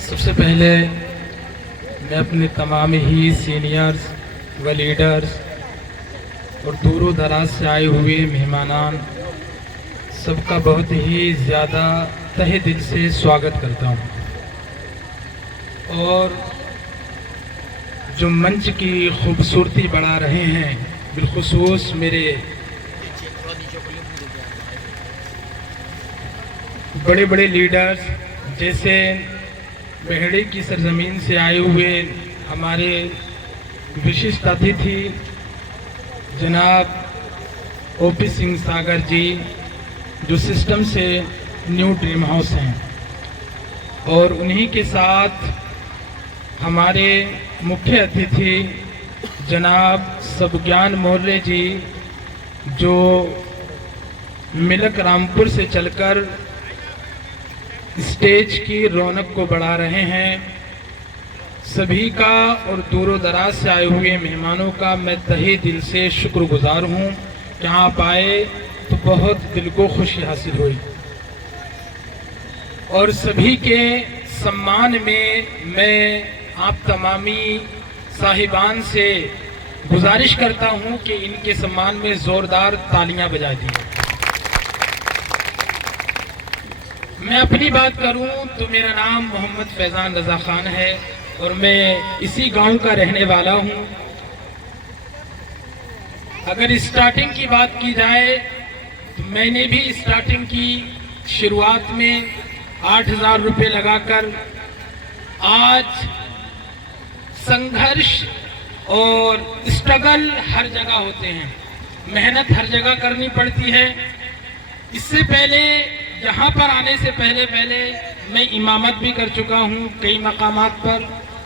सबसे पहले मैं अपने तमाम ही सीनियर्स व लीडर्स और दूरों दराज से आए हुए मेहमानान सबका बहुत ही ज़्यादा तहे दिल से स्वागत करता हूँ। और जो मंच की खूबसूरती बढ़ा रहे हैं, बिलखुसूस मेरे बड़े बड़े लीडर्स, जैसे बेहड़े की सरजमीन से आए हुए हमारे विशिष्ट अतिथि जनाब ओपी सिंह सागर जी, जो सिस्टम से न्यू ड्रीम हाउस हैं, और उन्हीं के साथ हमारे मुख्य अतिथि जनाब सबज्ञान मौर्य जी, जो मिलक रामपुर से चलकर स्टेज की रौनक को बढ़ा रहे हैं। सभी का और दूरों दराज से आए हुए मेहमानों का मैं तहे दिल से शुक्रगुजार हूँ। यहाँ आप आए तो बहुत दिल को खुशी हासिल हुई। और सभी के सम्मान में मैं आप तमामी साहिबान से गुजारिश करता हूँ कि इनके सम्मान में ज़ोरदार तालियां बजा दी। मैं अपनी बात करूं तो मेरा नाम मोहम्मद फैज़ान रज़ा खान है और मैं इसी गांव का रहने वाला हूं। अगर स्टार्टिंग की बात की जाए तो मैंने भी स्टार्टिंग की शुरुआत में 8,000 रुपये लगाकर आज संघर्ष और स्ट्रगल हर जगह होते हैं, मेहनत हर जगह करनी पड़ती है। इससे पहले यहाँ पर आने से पहले मैं इमामत भी कर चुका हूँ, कई मकामात पर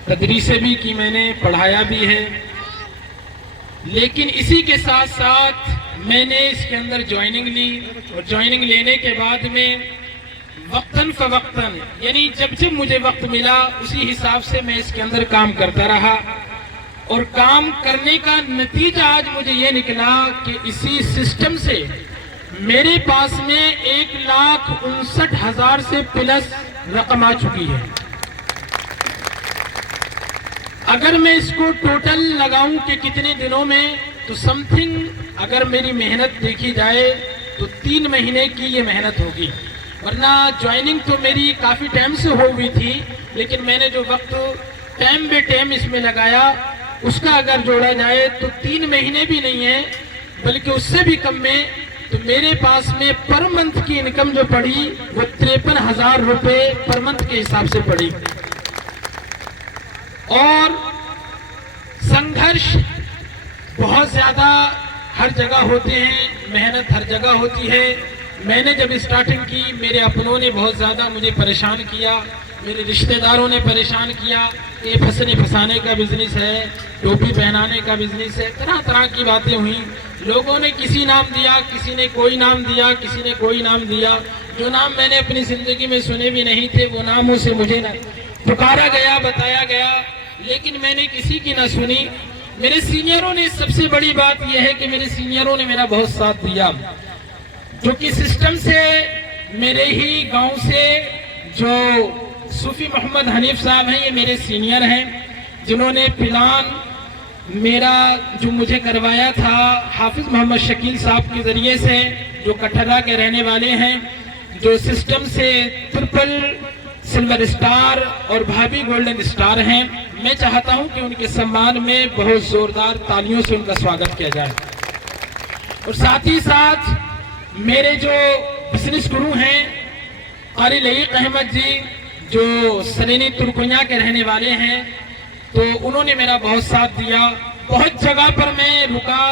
तदरीसें भी की मैंने, पढ़ाया भी है। लेकिन इसी के साथ साथ मैंने इसके अंदर ज्वाइनिंग ली और ज्वाइनिंग लेने के बाद में वक्तन फवक्तन, यानी जब जब मुझे वक्त मिला उसी हिसाब से मैं इसके अंदर काम करता रहा। और काम करने का नतीजा आज मुझे ये निकला कि इसी सिस्टम से मेरे पास में 1,59,000 से प्लस रकम आ चुकी है। अगर मैं इसको टोटल लगाऊं कि कितने दिनों में, तो समथिंग अगर मेरी मेहनत देखी जाए तो 3 महीने की ये मेहनत होगी। वरना ज्वाइनिंग तो मेरी काफ़ी टाइम से हो हुई थी, लेकिन मैंने जो वक्त टाइम बे टाइम इसमें लगाया उसका अगर जोड़ा जाए तो 3 महीने भी नहीं है, बल्कि उससे भी कम में। तो मेरे पास में पर मंथ की इनकम जो पड़ी वो 53,000 रुपये पर मंथ के हिसाब से पड़ी। और संघर्ष बहुत ज्यादा हर जगह होते हैं, मेहनत हर जगह होती है। मैंने जब स्टार्टिंग की, मेरे अपनों ने बहुत ज्यादा मुझे परेशान किया, मेरे रिश्तेदारों ने परेशान किया। ये फंसने फंसाने का बिजनेस है, टोपी पहनाने का बिजनेस है, तरह तरह की बातें हुई। लोगों ने किसी नाम दिया, किसी ने कोई नाम दिया, किसी ने कोई नाम दिया। जो नाम मैंने अपनी जिंदगी में सुने भी नहीं थे, वो नामों से मुझे पुकारा गया, बताया गया, लेकिन मैंने किसी की ना सुनी। मेरे सीनियरों ने, सबसे बड़ी बात यह है कि मेरे सीनियरों ने मेरा बहुत साथ दिया, जो कि सिस्टम से मेरे ही गांव से जो सूफी मोहम्मद हनीफ साहब हैं, ये मेरे सीनियर हैं, जिन्होंने प्लान मेरा जो मुझे करवाया था हाफिज मोहम्मद शकील साहब के जरिए से, जो कठरा के रहने वाले हैं, जो सिस्टम से ट्रिपल सिल्वर स्टार और भाभी गोल्डन स्टार हैं। मैं चाहता हूं कि उनके सम्मान में बहुत जोरदार तालियों से उनका स्वागत किया जाए। और साथ ही साथ मेरे जो बिजनेस गुरु हैं कारी लईक अहमद जी, जो सरेनी तुर्कुनिया के रहने वाले हैं, तो उन्होंने मेरा बहुत साथ दिया। बहुत जगह पर मैं रुका,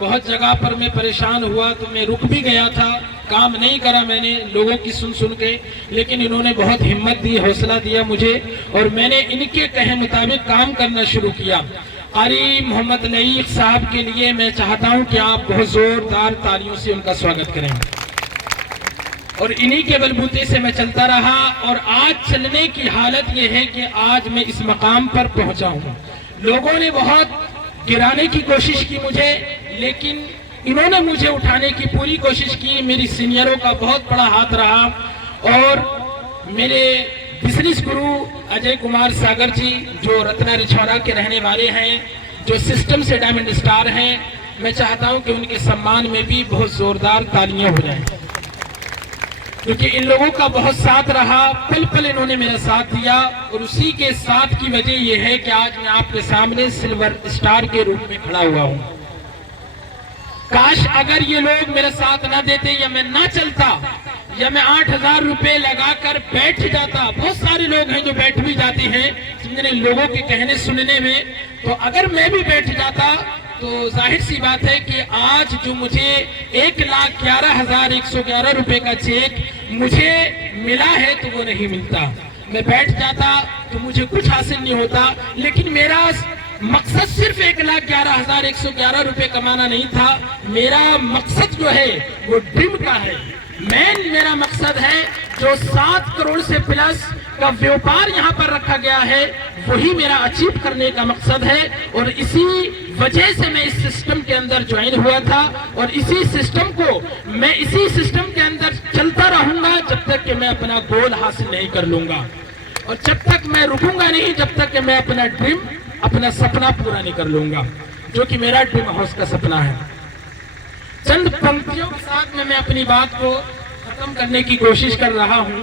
बहुत जगह पर मैं परेशान हुआ, तो मैं रुक भी गया था, काम नहीं करा मैंने लोगों की सुन के, लेकिन इन्होंने बहुत हिम्मत दी, हौसला दिया मुझे, और मैंने इनके कहे मुताबिक काम करना शुरू किया। कारी मोहम्मद लईक साहब के लिए मैं चाहता हूं कि आप बहुत जोरदार तालियों से उनका स्वागत करें। और इन्हीं के बलबूते से मैं चलता रहा, और आज चलने की हालत यह है कि आज मैं इस मकाम पर पहुंचा हूं। लोगों ने बहुत गिराने की कोशिश की मुझे, लेकिन इन्होंने मुझे उठाने की पूरी कोशिश की। मेरी सीनियरों का बहुत बड़ा हाथ रहा और मेरे बिजनेस गुरु अजय कुमार सागर जी, जो रत्ना रिछौरा के रहने वाले हैं, जो सिस्टम से डायमंड स्टार हैं, मैं चाहता हूं कि उनके सम्मान में भी बहुत जोरदार तालियां हो जाएं, क्योंकि इन लोगों का बहुत साथ रहा। पल पल इन्होंने मेरा साथ दिया और उसी के साथ की वजह यह है कि आज मैं आपके सामने सिल्वर स्टार के रूप में खड़ा हुआ हूं। काश अगर ये लोग मेरा साथ ना देते, या मैं ना चलता, या मैं 8,000 रुपए लगाकर बैठ जाता। बहुत सारे लोग हैं जो बैठ भी जाते हैं समझने लोगों के कहने सुनने में, तो अगर मैं भी बैठ जाता तो जाहिर सी बात है कि आज जो मुझे 1,11,111 रुपए का चेक मुझे मिला है तो वो नहीं मिलता। मैं बैठ जाता तो मुझे कुछ हासिल नहीं होता। लेकिन मेरा मकसद सिर्फ 1,11,111 रुपए कमाना नहीं था। मेरा मकसद जो है वो ड्रीम का है। मेरा मकसद है जो 7 करोड़ से प्लस का व्यापार यहाँ पर रखा गया है, वही मेरा अचीव करने का मकसद है। और इसी वजह से मैं इस सिस्टम के अंदर ज्वाइन हुआ था और इसी सिस्टम के अंदर चलता रहूंगा जब तक कि मैं अपना गोल हासिल नहीं कर लूंगा, और जब तक मैं रुकूंगा नहीं जब तक कि मैं अपना ड्रीम, अपना सपना पूरा नहीं कर लूंगा, जो कि मेरा ड्रीम हाउस का सपना है। चंद पंक्तियों के साथ में मैं अपनी बात को खत्म करने की कोशिश कर रहा हूं।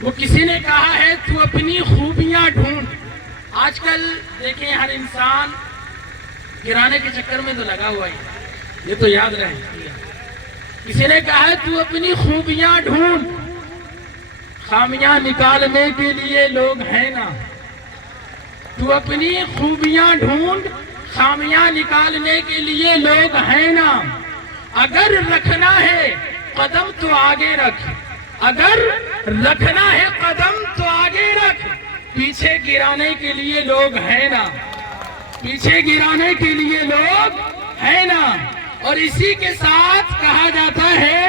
वो किसी ने कहा है तू अपनी खूबियां ढूंढ। आजकल देखिए हर इंसान गिराने के चक्कर में तो लगा हुआ है, ये तो याद रहे। किसी ने कहा है तू अपनी खूबियां ढूंढ, खामियां निकालने के लिए लोग हैं ना। तू अपनी खूबियां ढूंढ, खामियां निकालने के लिए लोग हैं ना। अगर रखना है कदम तो आगे रख, अगर रखना है कदम तो आगे रख, पीछे गिराने के लिए लोग हैं ना, पीछे गिराने के लिए लोग हैं ना। और इसी के साथ कहा जाता है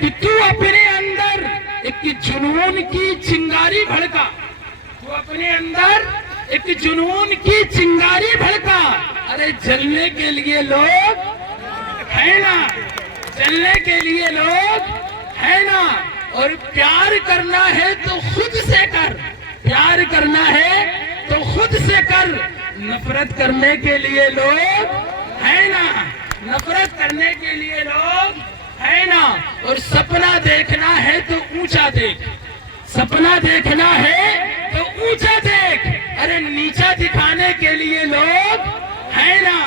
कि तू अपने अंदर एक जुनून की चिंगारी भड़का, तू अपने अंदर एक जुनून की चिंगारी भड़का। अरे जलने के लिए लोग है ना, जलने के लिए लोग है ना। और प्यार करना है तो खुद से कर, प्यार करना है तो खुद से कर। नफरत करने के लिए लोग है ना, नफरत करने के लिए लोग है ना। और सपना देखना है तो ऊंचा देख, सपना देखना है तो ऊंचा देख। अरे नीचा दिखाने के लिए लोग है ना,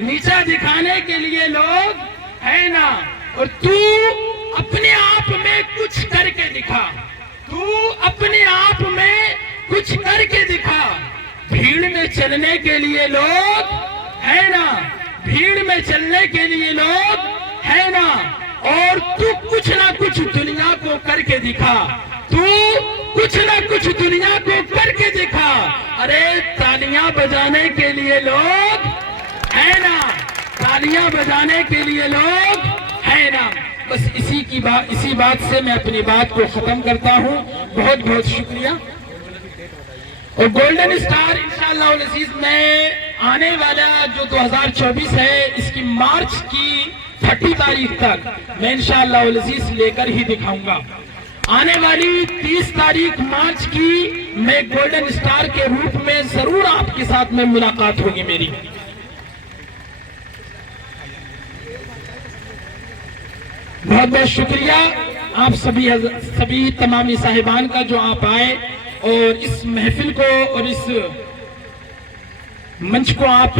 नीचा दिखाने के लिए लोग है ना। और तू अपने आप में कुछ करके दिखा, तू अपने आप में कुछ करके दिखा। भीड़ में चलने के लिए लोग है ना, भीड़ में चलने के लिए लोग है ना। और तू कुछ ना कुछ दुनिया को करके दिखा, तू कुछ ना कुछ दुनिया को करके दिखा। अरे तालियां बजाने के लिए लोग है ना, तालियां बजाने के लिए लोग है ना। बस इसी बात से मैं अपनी बात को खत्म करता हूं। बहुत बहुत शुक्रिया। और गोल्डन स्टार इंशाअल्लाह अज़ीज में आने वाला जो 2024 है, इसकी मार्च की 30 तारीख तक मैं इंशाअल्लाह अज़ीज लेकर ही दिखाऊंगा। आने वाली 30 तारीख मार्च की मैं गोल्डन स्टार के रूप में जरूर आपके साथ में मुलाकात होगी मेरी। बहुत बहुत शुक्रिया आप सभी तमामी साहिबान का जो आप आए और इस महफिल को और इस मंच को आप